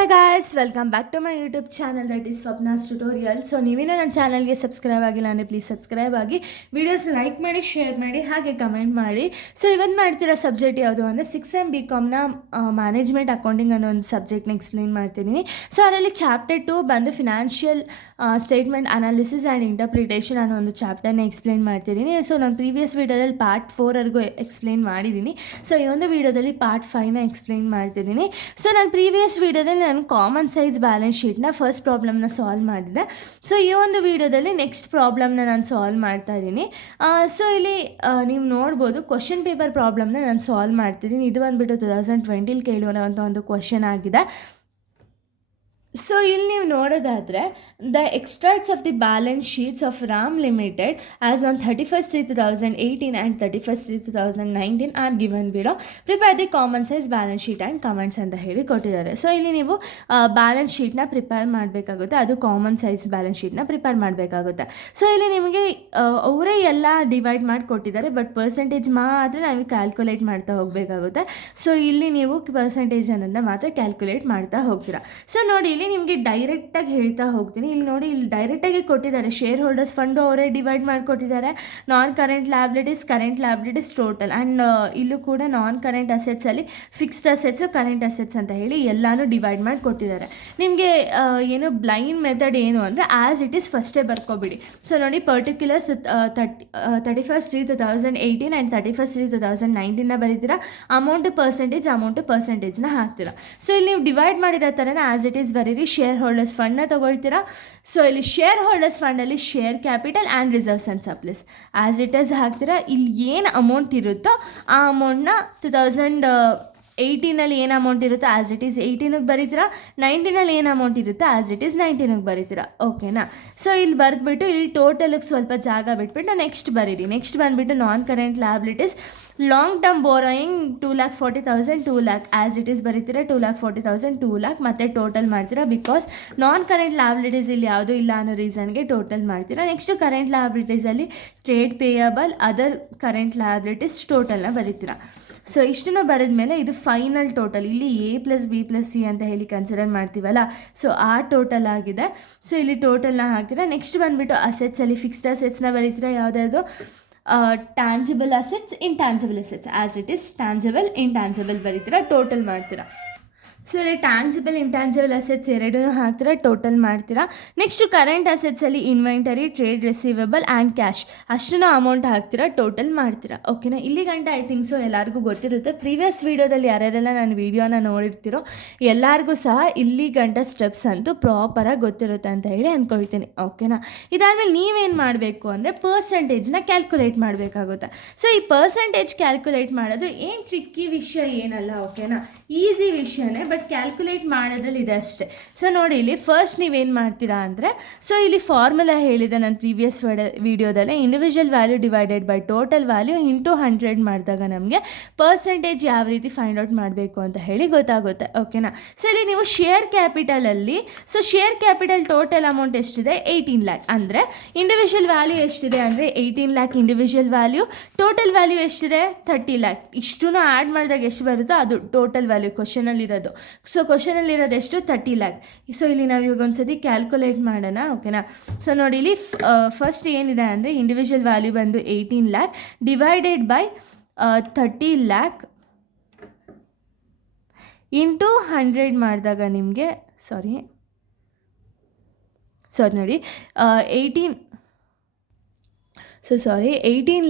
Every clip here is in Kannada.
Hi guys, welcome back to my YouTube channel that is Swapna's tutorial. So ನೀವೇನೋ ನನ್ನ ಚಾನಲ್ಗೆ ಸಬ್ಸ್ಕ್ರೈಬ್ ಆಗಿಲ್ಲ ಅಂದರೆ ಪ್ಲೀಸ್ ಸಬ್ಸ್ಕ್ರೈಬ್ ಆಗಿ, ವೀಡಿಯೋಸ್ ಲೈಕ್ ಮಾಡಿ, ಶೇರ್ ಮಾಡಿ, ಹಾಗೆ ಕಮೆಂಟ್ ಮಾಡಿ. ಸೊ ಇವತ್ತು ಮಾಡ್ತಿರೋ ಸಬ್ಜೆಕ್ಟ್ ಯಾವುದು ಅಂದರೆ 6M BComನ ಮ್ಯಾನೇಜ್ಮೆಂಟ್ ಅಕೌಂಟಿಂಗ್ ಅನ್ನೋ ಒಂದು ಸಬ್ಜೆಕ್ಟ್ನ ಎಕ್ಸ್ಪ್ಲೈನ್ ಮಾಡ್ತಿದ್ದೀನಿ. ಸೊ ಅದರಲ್ಲಿ ಚಾಪ್ಟರ್ 2 ಬಂದು financial statement analysis and interpretation ಅನ್ನೋ ಒಂದು ಚಾಪ್ಟರ್ನ ಎಕ್ಸ್ಪ್ಲೈನ್ ಮಾಡ್ತಿದ್ದೀನಿ. ಸೊ ನಾನು ಪ್ರೀವಿಯಸ್ ವೀಡಿಯೋದಲ್ಲಿ ಪಾರ್ಟ್ 4ವರೆಗೂ ಎಕ್ಸ್ಪ್ಲೈನ್ ಮಾಡಿದ್ದೀನಿ. ಸೊ ಈ ಒಂದು ವೀಡಿಯೋದಲ್ಲಿ ಪಾರ್ಟ್ 5ನ ಎಕ್ಸ್ಪ್ಲೈನ್ ಮಾಡ್ತಿದ್ದೀನಿ. ಸೊ ನಾನು ಪ್ರೀವಿಯಸ್ ವೀಡಿಯೋದಲ್ಲಿ ನಾನು ಕಾಮನ್ ಸೈಜ್ ಬ್ಯಾಲೆನ್ಸ್ ಶೀಟ್ನ ಫಸ್ಟ್ ಪ್ರಾಬ್ಲಮ್ನ ಸಾಲ್ವ್ ಮಾಡಿದೆ. ಸೊ ಈ ಒಂದು ವೀಡಿಯೋದಲ್ಲಿ ನೆಕ್ಸ್ಟ್ ಪ್ರಾಬ್ಲಮ್ನ ನಾನು ಸಾಲ್ವ್ ಮಾಡ್ತಾ ಇದ್ದೀನಿ. ಸೊ ಇಲ್ಲಿ ನೀವು ನೋಡ್ಬೋದು ಕ್ವಶನ್ ಪೇಪರ್ ಪ್ರಾಬ್ಲಮ್ನ ನಾನು ಸಾಲ್ವ್ ಮಾಡ್ತಿದ್ದೀನಿ. ಇದು ಬಂದುಬಿಟ್ಟು 2020 ಕೇಳುವಂಥ ಒಂದು ಕ್ವಶನ್ ಆಗಿದೆ. ಸೊ ಇಲ್ಲಿ ನೀವು ನೋಡೋದಾದರೆ the extracts of the balance sheets of Ram limited as on 31/3/2018 and 31/3/2019 are given below. Prepare the common size balance sheet and comments ಅಂತ ಹೇಳಿ ಕೊಟ್ಟಿದ್ದಾರೆ. ಸೊ ಇಲ್ಲಿ ನೀವು ಬ್ಯಾಲೆನ್ಸ್ ಶೀಟ್ನ ಪ್ರಿಪೇರ್ ಮಾಡಬೇಕಾಗುತ್ತೆ, ಅದು ಕಾಮನ್ ಸೈಜ್ ಬ್ಯಾಲೆನ್ಸ್ ಶೀಟ್ನ ಪ್ರಿಪೇರ್ ಮಾಡಬೇಕಾಗುತ್ತೆ. ಸೊ ಇಲ್ಲಿ ನಿಮಗೆ ಅವರೇ ಎಲ್ಲ ಡಿವೈಡ್ ಮಾಡಿ ಕೊಟ್ಟಿದ್ದಾರೆ, ಬಟ್ ಪರ್ಸೆಂಟೇಜ್ ಮಾತ್ರ ನಾವು ಕ್ಯಾಲ್ಕುಲೇಟ್ ಮಾಡ್ತಾ ಹೋಗಬೇಕಾಗುತ್ತೆ. ಸೊ ಇಲ್ಲಿ ನೀವು ಪರ್ಸೆಂಟೇಜ್ ಅನ್ನೋದನ್ನ ಮಾತ್ರ ಕ್ಯಾಲ್ಕುಲೇಟ್ ಮಾಡ್ತಾ ಹೋಗ್ತೀರಾ. ಸೊ ನೋಡಿ, ಇಲ್ಲಿ ನಿಮಗೆ ಡೈರೆಕ್ಟಾಗಿ ಹೇಳ್ತಾ ಹೋಗ್ತೀನಿ. ಇಲ್ಲಿ ನೋಡಿ, ಇಲ್ಲಿ ಡೈರೆಕ್ಟಾಗಿ ಕೊಟ್ಟಿದ್ದಾರೆ. ಶೇರ್ ಹೋಲ್ಡರ್ಸ್ ಫಂಡು ಅವರೇ ಡಿವೈಡ್ ಮಾಡಿಕೊಟ್ಟಿದ್ದಾರೆ. Non current liabilities total, and ಇಲ್ಲೂ ಕೂಡ ನಾನ್ ಕರೆಂಟ್ ಅಸೆಟ್ಸಲ್ಲಿ ಫಿಕ್ಸ್ಡ್ ಅಸೆಟ್ಸು, ಕರೆಂಟ್ ಅಸೆಟ್ಸ್ ಅಂತ ಹೇಳಿ ಎಲ್ಲನೂ ಡಿವೈಡ್ ಮಾಡಿ ಕೊಟ್ಟಿದ್ದಾರೆ. ನಿಮಗೆ ಏನು ಬ್ಲೈಂಡ್ ಮೆಥಡ್ ಏನು ಅಂದರೆ ಆ್ಯಸ್ ಇಟ್ ಈಸ್ ಫಸ್ಟೇ ಬರ್ಕೊಬಿಡಿ. ಸೊ ನೋಡಿ, ಪರ್ಟಿಕ್ಯುಲರ್ಸ್ 31/3/2018 ಆ್ಯಂಡ್ 31/3/2019 ಬರೀತೀರಾ. ಅಮೌಂಟು ಪರ್ಸೆಂಟೇಜ್ನ ಹಾಕ್ತೀರಾ. ಸೊ ಇಲ್ಲಿ ನೀವು ಡಿವೈಡ್ ಮಾಡಿರೋ ಥರನೇ ಆ್ಯಸ್ ಇಟ್ ಈಸ್ ಬರೀರಿ. ಶೇರ್ ಹೋಲ್ಡರ್ಸ್ ಫಂಡ್ನ ತೊಗೊಳ್ತೀರಾ. ಸೊ ಇಲ್ಲಿ ಶೇರ್ ಹೋಲ್ಡರ್ಸ್ ಫಂಡಲ್ಲಿ share capital and reserves and surplus as it is ಹಾಕ್ತೀರಾ. ಇಲ್ಲಿ ಏನು ಅಮೌಂಟ್ ಇರುತ್ತೋ ಆ ಅಮೌಂಟ್ನ 2018 ಏನು ಅಮೌಂಟ್ ಇರುತ್ತೋ ಆ್ಯಸ್ ಇಟ್ ಈಸ್ 18ಗೆ ಬರೀತೀರಾ. 19 ಏನು ಅಮೌಂಟ್ ಇರುತ್ತೋ ಆ್ಯಸ್ ಇಟ್ ಈಸ್ 19ಗೆ ಬರೀತೀರಾ. ಓಕೆನಾ? ಸೊ ಇಲ್ಲಿ ಬರೆದ್ಬಿಟ್ಟು ಇಲ್ಲಿ ಟೋಟಲಿಗೆ ಸ್ವಲ್ಪ ಜಾಗ ಬಿಟ್ಬಿಟ್ಟು ನೆಕ್ಸ್ಟ್ ಬರೀರಿ. ನೆಕ್ಸ್ಟ್ ಬಂದುಬಿಟ್ಟು non current liabilities long term borrowing 2,40,000 2 lakh as it is ಬರೀತೀರಾ. 2,40,000 2 lakh ಮತ್ತೆ ಟೋಟಲ್ ಮಾಡ್ತೀರಾ. ಬಿಕಾಸ್ ನಾನ್ ಕರೆಂಟ್ ಲ್ಯಾಬಿಲಿಟೀಸ್ ಇಲ್ಲಿ ಯಾವುದೂ ಇಲ್ಲ ಅನ್ನೋ ರೀಸನ್ಗೆ ಟೋಟಲ್ ಮಾಡ್ತೀರಾ. ನೆಕ್ಸ್ಟು ಕರೆಂಟ್ ಲ್ಯಾಬಿಲಿಟೀಸಲ್ಲಿ trade payable, other current liabilities ಟೋಟಲ್ನ ಬರೀತೀರಾ. ಸೊ ಇಷ್ಟನ್ನು ಬರೆದ ಮೇಲೆ ಇದು ಫೈನಲ್ ಟೋಟಲ್. ಇಲ್ಲಿ A+B+C ಅಂತ ಹೇಳಿ ಕನ್ಸಿಡರ್ ಮಾಡ್ತೀವಲ್ಲ, ಸೊ ಆ ಟೋಟಲ್ ಆಗಿದೆ. ಸೊ ಇಲ್ಲಿ ಟೋಟಲ್ನ ಹಾಕ್ತೀರಾ. ನೆಕ್ಸ್ಟ್ ಬಂದುಬಿಟ್ಟು ಅಸೆಟ್ಸಲ್ಲಿ ಫಿಕ್ಸ್ಡ್ ಅಸೆಟ್ಸ್ನ ಬರೀತೀರಾ. ಯಾವುದಾದ್ರು tangible assets, intangible assets as it is tangible, intangible ಬರೀತೀರಾ. ಟೋಟಲ್ ಮಾಡ್ತೀರಾ. ಸೊ ಇಲ್ಲಿ ಟ್ಯಾಂಜಿಬಲ್, ಇಂಟ್ಯಾಂಜಿಬಲ್ ಅಸೆಟ್ಸ್ ಎರಡೂ ಹಾಕ್ತೀರಾ, ಟೋಟಲ್ ಮಾಡ್ತೀರಾ. ನೆಕ್ಸ್ಟು ಕರೆಂಟ್ ಅಸೆಟ್ಸಲ್ಲಿ inventory, trade receivable and cash ಅಷ್ಟನ್ನು ಅಮೌಂಟ್ ಹಾಕ್ತೀರಾ, ಟೋಟಲ್ ಮಾಡ್ತೀರಾ. ಓಕೆನಾ? ಇಲ್ಲಿ ಗಂಟ ಐ ಥಿಂಕ್ ಸೊ ಎಲ್ಲರಿಗೂ ಗೊತ್ತಿರುತ್ತೆ. ಪ್ರೀವಿಯಸ್ ವೀಡಿಯೋದಲ್ಲಿ ಯಾರ್ಯಾರೆಲ್ಲ ನಾನು ವೀಡಿಯೋನ ನೋಡಿರ್ತೀರೋ ಎಲ್ಲರಿಗೂ ಸಹ ಇಲ್ಲಿ ಗಂಟ ಸ್ಟೆಪ್ಸ್ ಅಂತೂ ಪ್ರಾಪರಾಗಿ ಗೊತ್ತಿರುತ್ತೆ ಅಂತ ಹೇಳಿ ಅಂದ್ಕೊಳ್ತೀನಿ. ಓಕೆನಾ? ಇದಾದಮೇಲೆ ನೀವೇನು ಮಾಡಬೇಕು ಅಂದರೆ ಪರ್ಸೆಂಟೇಜ್ನ ಕ್ಯಾಲ್ಕುಲೇಟ್ ಮಾಡಬೇಕಾಗುತ್ತೆ. ಸೊ ಈ ಪರ್ಸೆಂಟೇಜ್ ಕ್ಯಾಲ್ಕುಲೇಟ್ ಮಾಡೋದು ಏನು ಟ್ರಿಕ್ಕಿ ವಿಷಯ ಏನಲ್ಲ. ಓಕೆನಾ? ಈಸಿ ವಿಷಯನೇ, ಬಟ್ ಕ್ಯಾಲ್ಕುಲೇಟ್ ಮಾಡೋದ್ರಲ್ಲಿ ಇದೆ ಅಷ್ಟೇ. ಸೊ ನೋಡಿ, ಇಲ್ಲಿ ಫಸ್ಟ್ ನೀವೇನು ಮಾಡ್ತೀರಾ ಅಂದರೆ, ಸೊ ಇಲ್ಲಿ ಫಾರ್ಮುಲಾ ಹೇಳಿದೆ ನಾನು ಪ್ರೀವಿಯಸ್ ವೀಡಿಯೋದಲ್ಲೇ. Individual value divided by total value into 100 ಮಾಡಿದಾಗ ನಮಗೆ ಪರ್ಸೆಂಟೇಜ್ ಯಾವ ರೀತಿ ಫೈಂಡ್ ಔಟ್ ಮಾಡಬೇಕು ಅಂತ ಹೇಳಿ ಗೊತ್ತಾಗುತ್ತೆ. ಓಕೆನಾ? ಸೊ ಇಲ್ಲಿ ನೀವು ಶೇರ್ ಕ್ಯಾಪಿಟಲಲ್ಲಿ, so share capital total amount ಎಷ್ಟಿದೆ? 18 lakh. ಅಂದರೆ ಇಂಡಿವಿಜುವಲ್ ವ್ಯಾಲ್ಯೂ ಎಷ್ಟಿದೆ ಅಂದರೆ 18 lakh individual value. Total value ಎಷ್ಟಿದೆ? 30 lakh. ಇಷ್ಟೂ ಆ್ಯಡ್ ಮಾಡಿದಾಗ ಎಷ್ಟು ಬರುತ್ತೋ ಅದು ಟೋಟಲ್ ವ್ಯಾಲ್ಯೂ ಕ್ವಶನಲ್ಲಿರೋದು. ಸೊ ಕ್ವಶನಲ್ಲಿರೋದು ಎಷ್ಟು? 30 lakh. ಸೊ ಇಲ್ಲಿ ನಾವು ಇವಾಗ ಒಂದ್ಸತಿ ಕ್ಯಾಲ್ಕುಲೇಟ್ ಮಾಡೋಣ. ಓಕೆನಾ? ಸೊ ನೋಡಿ, ಇಲ್ಲಿ ಫಸ್ಟ್ ಏನಿದೆ ಅಂದರೆ ಇಂಡಿವಿಜುವಲ್ ವ್ಯಾಲ್ಯೂ ಬಂದು 18 lakh divided by 30 lakh into 100 ಮಾಡಿದಾಗ ನಿಮಗೆ ನೋಡಿ 18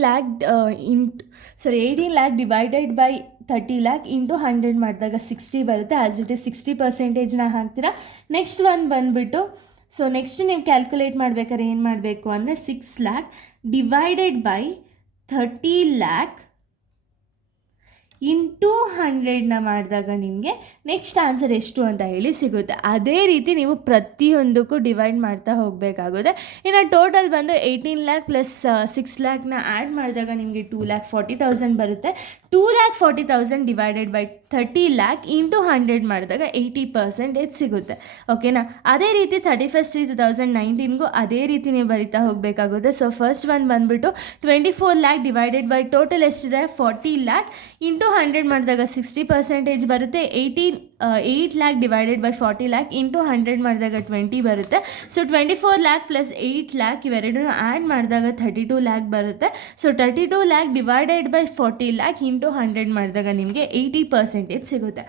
lakh divided by 30 lakh into 100 ಮಾಡಿದಾಗ 60 ಬರುತ್ತೆ. ಆ್ಯಸ್ ಇಟ್ ಈಸ್ 60%ನ ಹಾಕ್ತೀರಾ. ನೆಕ್ಸ್ಟ್ ಒಂದು ಬಂದುಬಿಟ್ಟು, ಸೊ ನೆಕ್ಸ್ಟ್ ನೀವು ಕ್ಯಾಲ್ಕುಲೇಟ್ ಮಾಡ್ಬೇಕಾದ್ರೆ ಏನು ಮಾಡಬೇಕು ಅಂದರೆ 6 lakh divided by 30 lakh into 100ನ ಮಾಡಿದಾಗ ನಿಮಗೆ ನೆಕ್ಸ್ಟ್ ಆನ್ಸರ್ ಎಷ್ಟು ಅಂತ ಹೇಳಿ ಸಿಗುತ್ತೆ. ಅದೇ ರೀತಿ ನೀವು ಪ್ರತಿಯೊಂದಕ್ಕೂ ಡಿವೈಡ್ ಮಾಡ್ತಾ ಹೋಗಬೇಕಾಗುತ್ತೆ. ಇನ್ನು ಟೋಟಲ್ ಬಂದು 18 lakh ಪ್ಲಸ್ 6 lakhನ ಆ್ಯಡ್ ಮಾಡಿದಾಗ ನಿಮಗೆ 2,40,000 ಬರುತ್ತೆ. 2,40,000 ಡಿವೈಡೆಡ್ ಬೈ 30 lakh ಇಂಟು 100 ಮಾಡಿದಾಗ 80% ಸಿಗುತ್ತೆ. ಓಕೆನಾ. ಅದೇ ರೀತಿ 31/3/2019ಗೂ ಅದೇ ರೀತಿ ನೀವು ಬರಿತಾ ಹೋಗಬೇಕಾಗುತ್ತೆ. ಸೊ ಫಸ್ಟ್ ಒನ್ ಬಂದುಬಿಟ್ಟು 24 lakh ಡಿವೈಡೆಡ್ ಬೈ ಟೋಟಲ್ ಎಷ್ಟಿದೆ 40 lakh ಇಂಟು 100 ಮಾಡಿದಾಗ 60% ಬರುತ್ತೆ. 8 lakh divided by 40 lakh into 100 ಮಾಡಿದಾಗ 20 ಬರುತ್ತೆ. ಸೊ 24 lakh ಪ್ಲಸ್ 8 lakh ಇವೆರಡೂ ಆ್ಯಡ್ ಮಾಡಿದಾಗ 32 lakh ಬರುತ್ತೆ. So 32 lakh divided by 40 lakh into 100 ಮಾಡಿದಾಗ ನಿಮಗೆ 80% ಸಿಗುತ್ತೆ.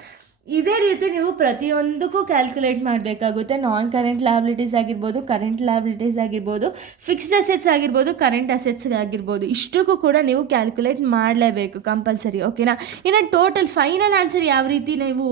ಇದೇ ರೀತಿ ನೀವು ಪ್ರತಿಯೊಂದಕ್ಕೂ ಕ್ಯಾಲ್ಕುಲೇಟ್ ಮಾಡಬೇಕಾಗುತ್ತೆ. ನಾನ್ ಕರೆಂಟ್ ಲಯಬಿಲಿಟೀಸ್ ಆಗಿರ್ಬೋದು, ಕರೆಂಟ್ ಲಯಬಿಲಿಟೀಸ್ ಆಗಿರ್ಬೋದು, ಫಿಕ್ಸ್ಡ್ ಅಸೆಟ್ಸ್ ಆಗಿರ್ಬೋದು, ಕರೆಂಟ್ ಅಸೆಟ್ಸ್ ಆಗಿರ್ಬೋದು, ಇಷ್ಟಕ್ಕೂ ಕೂಡ ನೀವು ಕ್ಯಾಲ್ಕುಲೇಟ್ ಮಾಡಲೇಬೇಕು ಕಂಪಲ್ಸರಿ. ಓಕೆನಾ. ಇನ್ನು ಟೋಟಲ್ ಫೈನಲ್ ಆನ್ಸರ್ ಯಾವ ರೀತಿ ನೀವು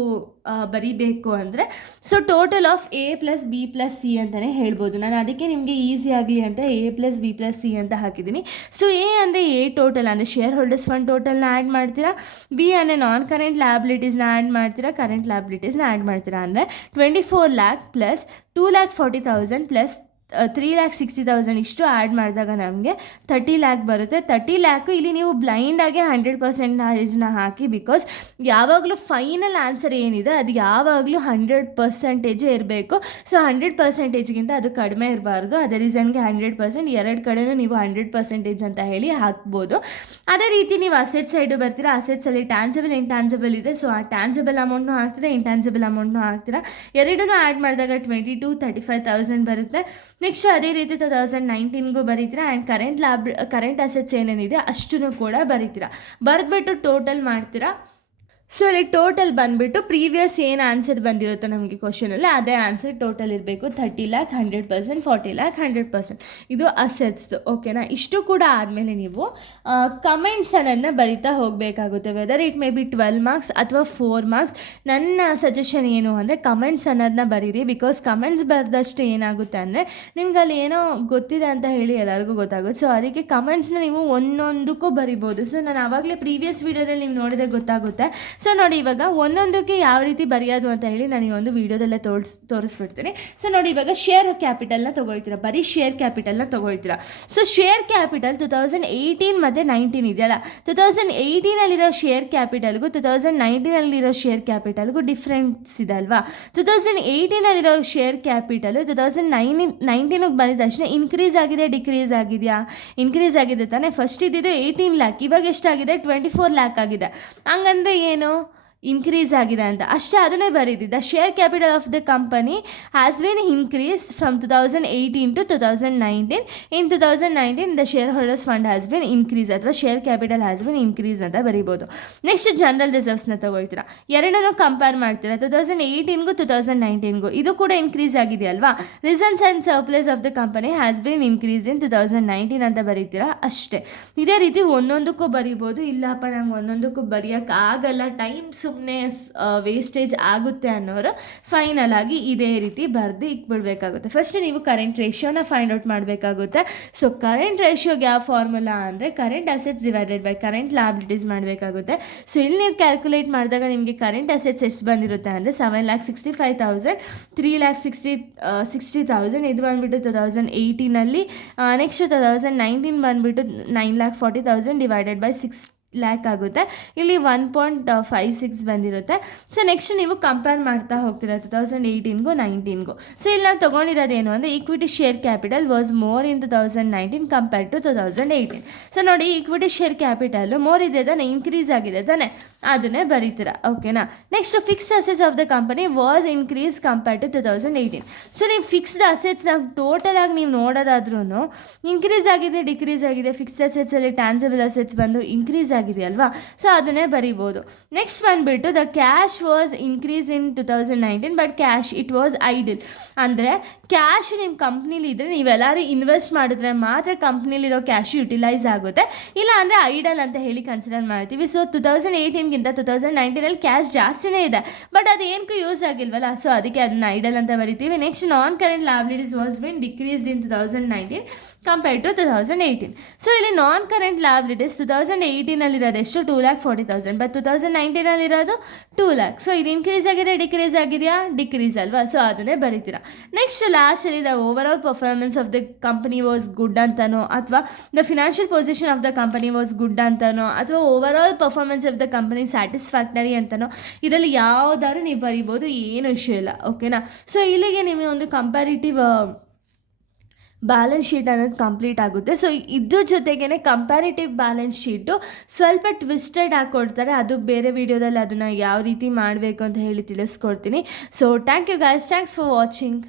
ಬರೀಬೇಕು ಅಂದರೆ, so total of A plus B plus C ಅಂತಲೇ ಹೇಳ್ಬೋದು. ನಾನು ಅದಕ್ಕೆ ನಿಮಗೆ ಈಸಿ ಆಗಲಿ ಅಂತ A plus B plus C ಅಂತ ಹಾಕಿದ್ದೀನಿ. ಸೊ A ಅಂದರೆ A ಟೋಟಲ್ ಅಂದರೆ ಶೇರ್ ಹೋಲ್ಡರ್ಸ್ ಫಂಡ್ ಟೋಟಲ್ನ ಆ್ಯಡ್ ಮಾಡ್ತೀರಾ. B ಅಂದರೆ ನಾನ್ ಕರೆಂಟ್ ಲಯಬಿಲಿಟೀಸ್ನ ಆ್ಯಡ್ ಮಾಡ್ತೀರಾ. ಕರೆಂಟ್ ಲಯಬಿಲಿಟೀಸ್ನ ಆ್ಯಡ್ ಮಾಡ್ತೀರಾ ಅಂದರೆ 24 lakh ಪ್ಲಸ್ 2,40,000 ಪ್ಲಸ್ 3,60,000 ಇಷ್ಟು ಆ್ಯಡ್ ಮಾಡಿದಾಗ ನಮಗೆ 30 lakh ಬರುತ್ತೆ. 30 lakh ಇಲ್ಲಿ ನೀವು ಬ್ಲೈಂಡಾಗಿ 100% ಹಾಕಿ, ಬಿಕಾಸ್ ಯಾವಾಗಲೂ ಫೈನಲ್ ಆನ್ಸರ್ ಏನಿದೆ ಅದು ಯಾವಾಗಲೂ 100% ಇರಬೇಕು. ಸೊ 100%ಗಿಂತ ಅದು ಕಡಿಮೆ ಇರಬಾರ್ದು. ಅದೇ ರೀಸನ್ಗೆ 100%, ಎರಡು ಕಡೆಯೂ ನೀವು 100% ಅಂತ ಹೇಳಿ ಹಾಕ್ಬೋದು. ಅದೇ ರೀತಿ ನೀವು ಅಸೆಟ್ ಸೈಡು ಬರ್ತೀರಾ. ಅಸೆಟ್ಸಲ್ಲಿ ಟ್ಯಾನ್ಜಬಲ್ ಇಂಟ್ಯಾನ್ಜಬಲ್ ಇದೆ. ಸೊ ಆ ಟ್ಯಾನ್ಜಬಲ್ ಅಮೌಂಟ್ನು ಹಾಕ್ತೀರಾ, ಇಂಟ್ಯಾನ್ಜಬಲ್ ಅಮೌಂಟ್ನು ಹಾಕ್ತೀರಾ. ಎರಡೂ ಆ್ಯಡ್ ಮಾಡಿದಾಗ 35,000 ಬರುತ್ತೆ. ನೆಕ್ಸ್ಟ್ ಅದೇ ರೀತಿ 2019ಗೂ ಬರೀತೀರಾ. ಆ್ಯಂಡ್ ಕರೆಂಟ್ ಅಸೆಟ್ಸ್ ಏನೇನಿದೆ ಅಷ್ಟನ್ನು ಕೂಡ ಬರೀತೀರಾ. ಬರೆದ್ಬಿಟ್ಟು ಟೋಟಲ್ ಮಾಡ್ತೀರಾ. ಸೊ ಇಲ್ಲಿ ಟೋಟಲ್ ಬಂದುಬಿಟ್ಟು ಪ್ರೀವಿಯಸ್ ಏನು ಆನ್ಸರ್ ಬಂದಿರುತ್ತೋ ನಮಗೆ ಕ್ವಶನಲ್ಲಿ ಅದೇ ಆನ್ಸರ್ ಟೋಟಲ್ ಇರಬೇಕು. 30 lakh 100%, 40 lakh 100%. ಇದು ಅಸೆಟ್ಸ್ದು. ಓಕೆನಾ. ಇಷ್ಟು ಕೂಡ ಆದಮೇಲೆ ನೀವು ಕಮೆಂಟ್ಸ್ ಅನ್ನೋದನ್ನ ಬರಿತಾ ಹೋಗಬೇಕಾಗುತ್ತೆ. Whether it may be 12 marks ಅಥವಾ 4 marks. ನನ್ನ ಸಜೆಷನ್ ಏನು ಅಂದರೆ ಕಮೆಂಟ್ಸ್ ಅನ್ನೋದನ್ನ ಬರೀರಿ. ಬಿಕಾಸ್ ಕಮೆಂಟ್ಸ್ ಬರೆದಷ್ಟು ಏನಾಗುತ್ತೆ ಅಂದರೆ ನಿಮ್ಗೆ ಅಲ್ಲಿ ಏನೋ ಗೊತ್ತಿದೆ ಅಂತ ಹೇಳಿ ಎಲ್ಲರಿಗೂ ಗೊತ್ತಾಗುತ್ತೆ. ಸೊ ಅದಕ್ಕೆ ಕಮೆಂಟ್ಸ್ನ ನೀವು ಒಂದೊಂದಕ್ಕೂ ಬರಿಬೋದು. ಸೊ ನಾನು ಆವಾಗಲೇ ಪ್ರೀವಿಯಸ್ ವೀಡಿಯೋದಲ್ಲಿ ನೀವು ನೋಡಿದ್ರೆ ಗೊತ್ತಾಗುತ್ತೆ. ಸೊ ನೋಡಿ, ಇವಾಗ ಒಂದೊಂದಕ್ಕೆ ಯಾವ ರೀತಿ ಬರೆಯೋದು ಅಂತ ಹೇಳಿ ನಾನು ಈ ಒಂದು ವೀಡಿಯೋದಲ್ಲೇ ತೋರಿಸ್ಬಿಡ್ತೀನಿ. ಸೊ ನೋಡಿ, ಇವಾಗ ಶೇರ್ ಕ್ಯಾಪಿಟಲ್ನ ತೊಗೊಳ್ತೀರಾ. ಬರೀ ಶೇರ್ ಕ್ಯಾಪಿಟಲ್ನ ತೊಗೊಳ್ತೀರಾ. ಸೊ ಶೇರ್ ಕ್ಯಾಪಿಟಲ್ 2018 ಮತ್ತು 19 ಇದೆಯಲ್ಲ, 2018ನಲ್ಲಿರೋ ಶೇರ್ ಕ್ಯಾಪಿಟಲ್ಗೂ 2019ನಲ್ಲಿರೋ ಶೇರ್ ಕ್ಯಾಪಿಟಲ್ಗೂ ಡಿಫ್ರೆನ್ಸ್ ಇದೆ ಅಲ್ವಾ. 2018ನಲ್ಲಿರೋ ಶೇರ್ ಕ್ಯಾಪಿಟಲು 2019ಗೆ ಬಂದಿದ ತಕ್ಷಣ ಇನ್ಕ್ರೀಸ್ ಆಗಿದೆ, ಡಿಕ್ರೀಸ್ ಆಗಿದೆಯಾ? ಇನ್ಕ್ರೀಸ್ ಆಗಿದೆ ತಾನೇ. ಫಸ್ಟ್ ಇದ್ದಿದ್ದು 18 lakh, ಇವಾಗ ಎಷ್ಟಾಗಿದೆ 24 lakh ಆಗಿದೆ. ಹಂಗಂದರೆ ಏನು? ಇನ್ಕ್ರೀಸ್ ಆಗಿದೆ ಅಂತ ಅಷ್ಟೇ. ಅದನ್ನೇ ಬರೀತಿದ್ದ share capital of the company has been increase from 2018 to 2019. In 2019 the share holders fund has been increase ಅಥವಾ share capital has been increase ಅಂತ ಬರೀಬೋದು. Next general ರಿಸರ್ವ್ಸ್ನ ತಗೊಳ್ತೀರಾ. ಎರಡನ್ನೂ ಕಂಪೇರ್ ಮಾಡ್ತೀರಾ. 2018ಗೂ 2019ಗೂ ಇದು ಕೂಡ ಇನ್ಕ್ರೀಸ್ ಆಗಿದೆಯಲ್ವಾ. Reserves and surplus of the company has been increase in 2019 ಅಂತ ಬರೀತೀರಾ. ಅಷ್ಟೇ. ಇದೇ ರೀತಿ ಒಂದೊಂದಕ್ಕೂ ಬರೀಬೋದು. ಇಲ್ಲಪ್ಪ ನಂಗೆ ಒಂದೊಂದಕ್ಕೂ ಬರೆಯೋಕ್ಕಾಗಲ್ಲ, ಟೈಮ್ ಸುಮ್ಮನೆ ವೇಸ್ಟೇಜ್ ಆಗುತ್ತೆ ಅನ್ನೋರು ಫೈನಲ್ ಆಗಿ ಇದೇ ರೀತಿ ಬರೆದು ಇಕ್ಬಿಡ್ಬೇಕಾಗುತ್ತೆ. ಫಸ್ಟ್ ನೀವು ಕರೆಂಟ್ ರೇಷಿಯೋನ ಫೈಂಡ್ ಔಟ್ ಮಾಡಬೇಕಾಗುತ್ತೆ. ಸೊ ಕರೆಂಟ್ ರೇಷಿಯೋಗೆ ಯಾವ ಫಾರ್ಮುಲಾ ಅಂದರೆ current assets divided by current liabilities ಮಾಡಬೇಕಾಗುತ್ತೆ. ಸೊ ಇಲ್ಲಿ ನೀವು ಕ್ಯಾಲ್ಕುಲೇಟ್ ಮಾಡಿದಾಗ ನಿಮಗೆ ಕರೆಂಟ್ ಅಸೆಟ್ಸ್ ಎಷ್ಟು ಬಂದಿರುತ್ತೆ ಅಂದರೆ 7,65,000, 3,60,000 ಇದು ಬಂದುಬಿಟ್ಟು 2018ನಲ್ಲಿ. ನೆಕ್ಸ್ಟ್ 2019 ಬಂದುಬಿಟ್ಟು 9,40,000 ಡಿವೈಡೆಡ್ ಬೈ 6 lakh ಆಗುತ್ತೆ. ಇಲ್ಲಿ 1.56 ಬಂದಿರುತ್ತೆ. ಸೊ ನೆಕ್ಸ್ಟ್ ನೀವು ಕಂಪೇರ್ ಮಾಡ್ತಾ ಹೋಗ್ತೀರಾ 2018ಗೂ 19ಗೂ. ಸೊ ಇಲ್ಲಿ ನಾವು ತೊಗೊಂಡಿರೋದೇನು ಅಂದರೆ equity share capital was more in 2019 compare to 2018. So ನೋಡಿ, ಈಕ್ವಿಟಿ ಶೇರ್ ಕ್ಯಾಪಿಟಲ್ ಮೋರ್ ಇದೆ ತಾನೆ, ಇನ್ಕ್ರೀಸ್ ಆಗಿದೆ ತಾನೆ, ಅದನ್ನೇ ಬರೀತೀರಾ. ಓಕೆನಾ. Next fixed assets of the company was increase compare to 2018. So ನೀವು ಫಿಕ್ಸ್ಡ್ ಅಸೆಟ್ಸ್ನ ಟೋಟಲಾಗಿ ನೀವು ನೋಡೋದಾದ್ರೂ ಇನ್ಕ್ರೀಸ್ ಆಗಿದೆ, ಡಿಕ್ರೀಸ್ ಆಗಿದೆ. ಫಿಕ್ಸ್ಡ್ ಅಸೆಟ್ಸಲ್ಲಿ ಟ್ಯಾನ್ಜಬಲ್ ಅಸೆಟ್ಸ್ ಬಂದು ಇನ್ಕ್ರೀಸ್ ಆಗಿದೆಯಲ್ವಾ. ಸೊ ಅದನ್ನೇ ಬರೀಬೋದು. ನೆಕ್ಸ್ಟ್ ಬಂದುಬಿಟ್ಟು the cash was increase in 2019 but cash it was idle. ಅಂದರೆ ಕ್ಯಾಶ್ ನಿಮ್ಮ ಕಂಪ್ನೀಲಿ ಇದ್ದರೆ ನೀವೆಲ್ಲರೂ ಇನ್ವೆಸ್ಟ್ ಮಾಡಿದ್ರೆ ಮಾತ್ರ ಕಂಪ್ನೀಲಿರೋ ಕ್ಯಾಶ್ ಯುಟಿಲೈಸ್ ಆಗುತ್ತೆ, ಇಲ್ಲ ಅಂದರೆ ಐಡಲ್ ಅಂತ ಹೇಳಿ ಕನ್ಸಿಡರ್ ಮಾಡ್ತೀವಿ. ಸೊ 2018 2018ಗಿಂತ 2019 ಕ್ಯಾಶ್ ಜಾಸ್ತಿನೇ ಇದೆ, ಬಟ್ ಅದು ಏನಕ್ಕೂ ಯೂಸ್ ಆಗಿಲ್ವಲ್ಲ, ಸೊ ಅದಕ್ಕೆ ಅದನ್ನ ಐಡಲ್ ಅಂತ ಬರಿತೀವಿ. Next non current liabilities was been decrease in 2019 compared to 2018. So ಇಲ್ಲಿ ನಾನ್ ಕರೆಂಟ್ ಲಯಬಿಲಿಟೀಸ್ 2018 ಎಷ್ಟು 2,40,000, ಬಟ್ 2019 2 lakh. ಸೊ ಇದು ಇನ್ಕ್ರೀಸ್ ಆಗಿದೆ ಡಿಕ್ರೀಸ್ ಆಗಿದೆಯಾ, ಡಿಕ್ರೀಸ್ ಅಲ್ವಾ, ಸೊ ಅದನ್ನೇ ಬರೀತೀರಾ. ನೆಕ್ಸ್ಟ್ ಲಾಸ್ಟಲ್ಲಿ the overall performance of the company was good ಅಂತನೋ, ಅಥವಾ the financial position of the company was good ಅಂತನೋ, ಅಥವಾ overall performance of the company satisfactory ಅಂತನೋ, ಇದರಲ್ಲಿ ಯಾವುದಾದ್ರು ನೀವು ಬರಿಬೋದು, ಏನು ಇಶ್ಯೂ ಇಲ್ಲ. ಓಕೆನಾ. ಸೊ ಇಲ್ಲಿಗೆ ನಿಮಗೆ ಒಂದು ಕಂಪ್ಯಾರಿಟಿವ್ ಬ್ಯಾಲೆನ್ಸ್ ಶೀಟ್ ಅನ್ನೋದು ಕಂಪ್ಲೀಟ್ ಆಗುತ್ತೆ. ಸೊ ಇದ್ರ ಜೊತೆಗೇ ಕಂಪ್ಯಾರಿಟಿವ್ ಬ್ಯಾಲೆನ್ಸ್ ಶೀಟು ಸ್ವಲ್ಪ ಟ್ವಿಸ್ಟೆಡ್ ಆಗಿ ಕೊಡ್ತಾರೆ, ಅದು ಬೇರೆ ವಿಡಿಯೋದಲ್ಲಿ ಅದನ್ನು ಯಾವ ರೀತಿ ಮಾಡಬೇಕು ಅಂತ ಹೇಳಿ ತಿಳಿಸ್ಕೊಡ್ತೀನಿ. So thank you guys, thanks for watching.